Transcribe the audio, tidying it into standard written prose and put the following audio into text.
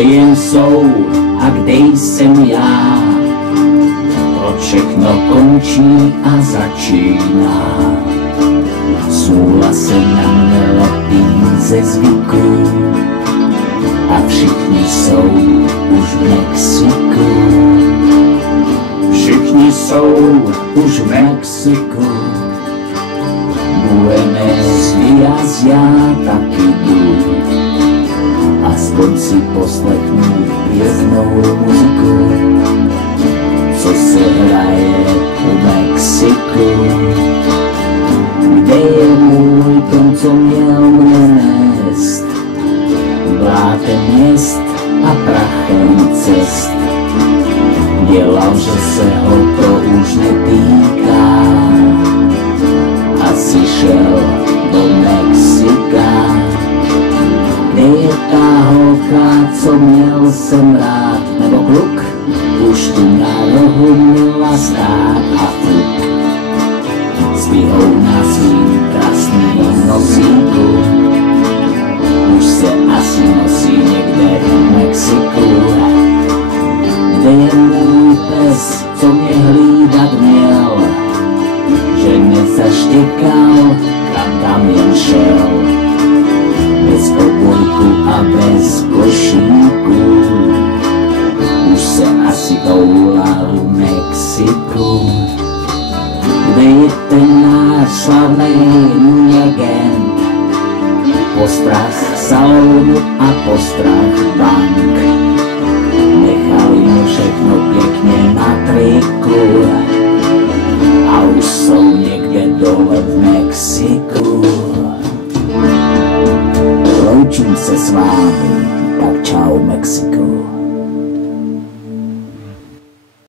jen jsou a kde jsem já. Proč všechno končí a začíná. Smůla se na mě lepí ze zvyku a všichni jsou už v Mexiku. Všichni jsou už v Mexiku. Buenos días, já taky jdu. Aspoň si poslechnu pěknou muziku, co se hraje v Mexiku. Kde je můj ten, co měl mne nést? Blátem měst a prachem cest. Dělal, že se ho to už netýká. Asi šel do Mexika. Kde je ta holka, co měl jsem rád? Nebo kluk, už tu na rohu měla stát a fuk. Spíhou na svým krásným nosíku. Už se asi nosí někde v Mexiku. Kde je můj pes, co mě hlídat měl? Že nezaštěkal, kam tam jen šel. Bez obojku a bez košíku. Už se asi toulal v Mexiku. Kde je ten náš slavný legend? Postrach salonu a postrach bank. Nechali mu všechno pěkně na triku. A už jsou někde dole v Mexiku. Loučím se s vámi, tak čau Mexiku.